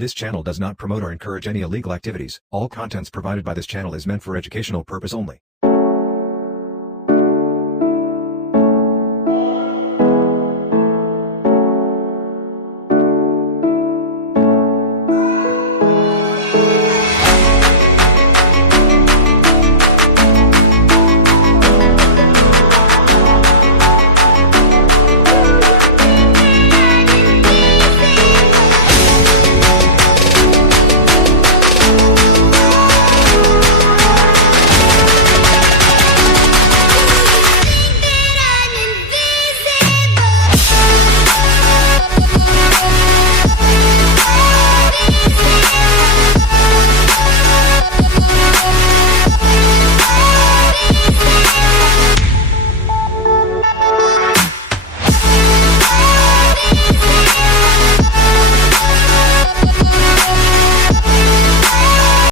This channel does not promote or encourage any illegal activities. All contents provided by this channel is meant for educational purpose only.